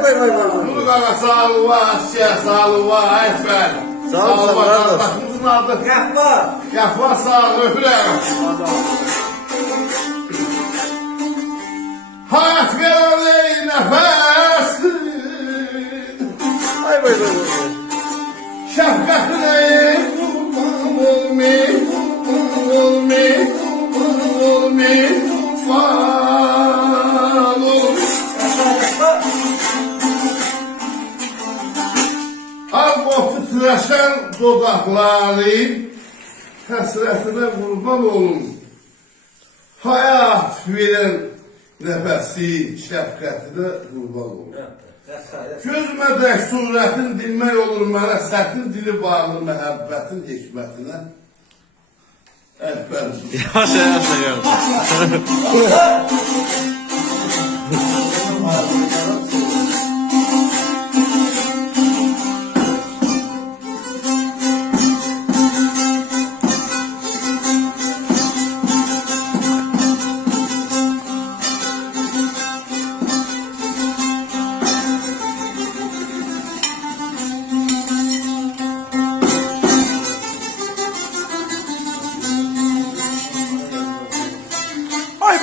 Bunu qara sağlığa, Asiya sağlığa, Əkbər. Sağ ol, qardaş. Qardaşımızın adı Qəffar. Qəffar sağ ol, öpürəm. Hayat verəli nəfəs. Şəfqətini qurban olmayım, var ol. Ab o titreşen dodakları həsrətinə qurban olun. Hayat veren nəfəsi şəfqətinə qurban olun. Gözümə dək surətin dinmək olur mənə, sətin dili bağlı məhəbbətin hikmətinə. Əkbər. Yaşa. Vay.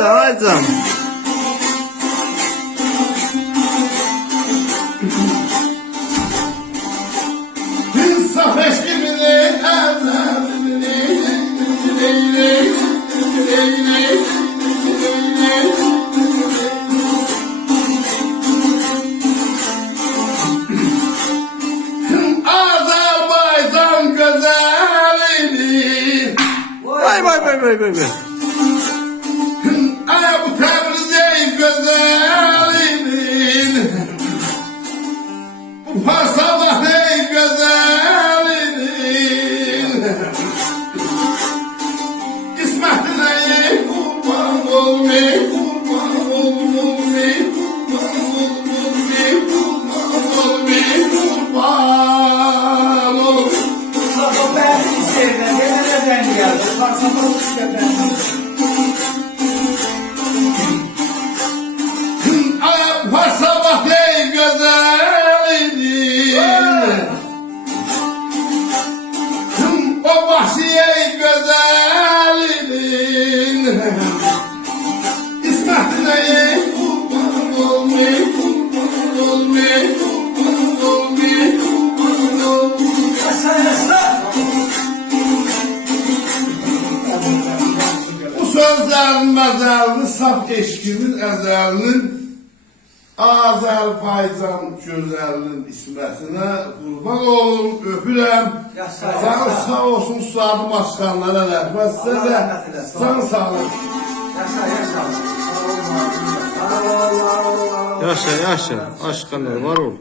Haydi. İnsaf eşkimini Azerbaycan güzelini. Vay. Ay bu Təbrizə gözəlinin, bu Farsabah ey gözəlinin, İsmətinə ey qurban olmayım, qurban olmayım. Mustafa Bey'in isteyirler. Nereden geldi? Mustafa isteyirler. Sabah ey güzelinin, o vahşi ey güzelinin, İsmet'ine ey kurban olmayım. Bu sözlerin məzəlini, saf eşkimin əzəlinin, Azerbaycan gözəlinin ismətinə qurban olun, öpürəm. Canı sağ olsun, suadım açqanlara rəhmət sizə də. Can sağ olun. Yaşa. Aşkına var ol.